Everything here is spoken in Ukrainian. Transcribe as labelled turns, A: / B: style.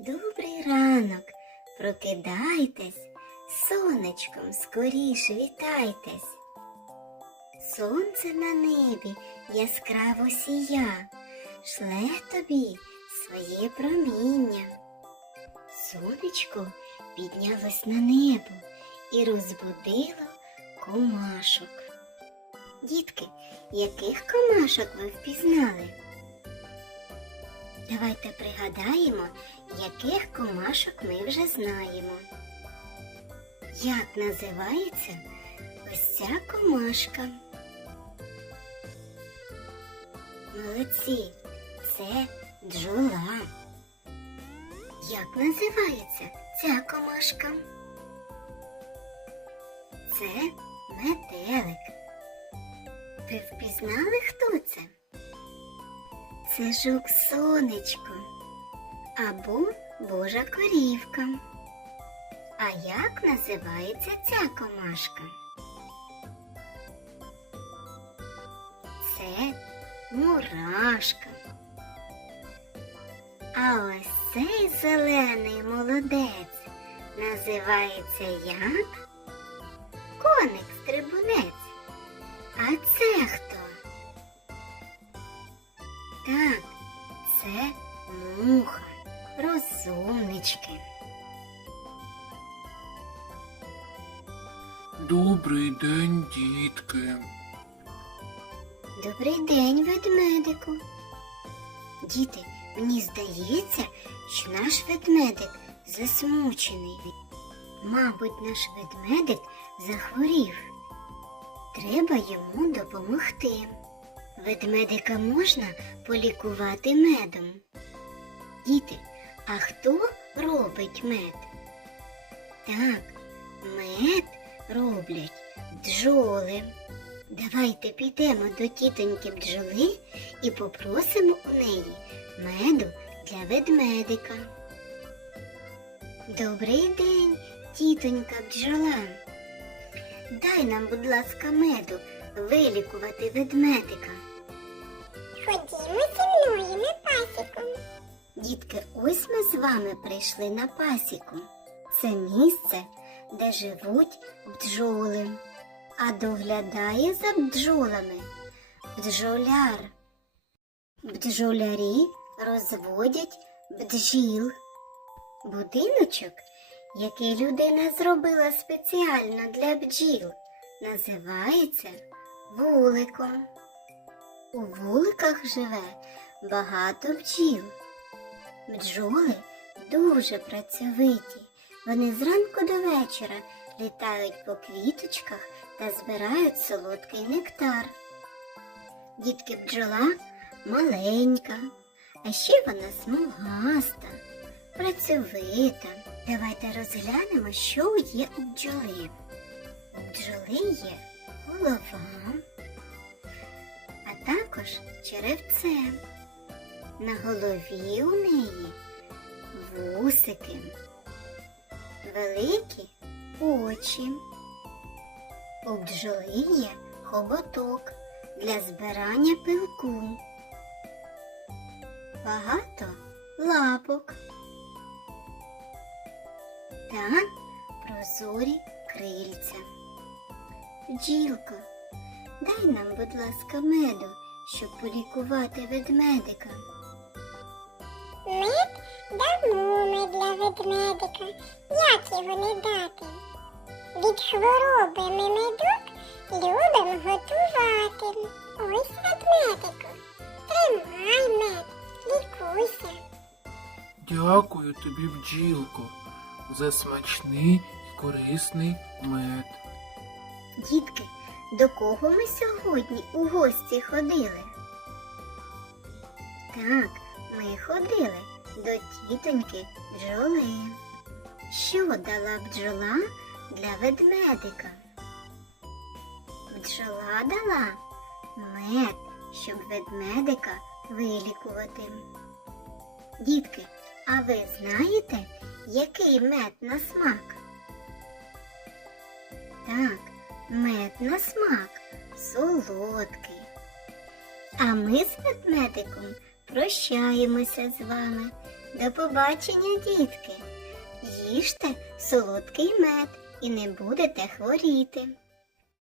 A: Добрий ранок, прокидайтесь, сонечком скоріш вітайтесь. Сонце на небі яскраво сія, шле тобі своє проміння. Сонечко піднялось на небо і розбудило комашок. Дітки, яких комашок ви впізнали? Давайте пригадаємо, яких комашок ми вже знаємо. Як називається ось ця комашка? Молодці, це бджола. Як називається ця комашка? Це метелик. Ви впізнали, хто це? Це жук сонечко або Божа корівка. А як називається ця комашка? Це мурашка. А ось цей зелений молодець називається як?
B: Добрий день, дітки.
A: Добрий день, ведмедику. Діти, мені здається, що наш ведмедик засмучений. Мабуть, наш ведмедик захворів. Треба йому допомогти. Ведмедика можна полікувати медом. Діти, а хто робить мед? Так, мед роблять бджоли. Давайте підемо до тітоньки бджоли і попросимо у неї меду для ведмедика. Добрий день, тітонька бджола. Дай нам, будь ласка, меду вилікувати ведмедика.
C: Ходімо зі мною на пасіку.
A: Дітки, ось ми з вами прийшли на пасіку. Це місце, де живуть бджоли, а доглядає за бджолами бджоляр. Бджолярі розводять бджіл. Будиночок, який людина зробила спеціально для бджіл, називається вуликом. У вуликах живе багато бджіл. Бджоли дуже працьовиті. Вони зранку до вечора літають по квіточках та збирають солодкий нектар. Дітки бджола маленька, а ще вона смугаста, працьовита. Давайте розглянемо, що є у бджоли. У бджоли є голова, а також черевце. На голові у неї вусики, великі очі. У бджоли є хоботок для збирання пилку. Багато лапок та прозорі крильця. Бджілко, дай нам, будь ласка, меду, щоб полікувати ведмедика.
C: Мед дамо ведмедика. Як його не дати? Від хвороби ми медок любимо готувати. Ось ведмедику. Тримай мед, лікуйся.
B: Дякую тобі, бджілко, за смачний і корисний мед.
A: Дітки, до кого ми сьогодні у гості ходили? Так, ми ходили до тітоньки бджоли. Що дала бджола для ведмедика? Бджола дала мед, щоб ведмедика вилікувати. Дітки, а ви знаєте, який мед на смак? Так, мед на смак солодкий. А ми з ведмедиком прощаємося з вами. До побачення, дітки. Їжте солодкий мед і не будете хворіти.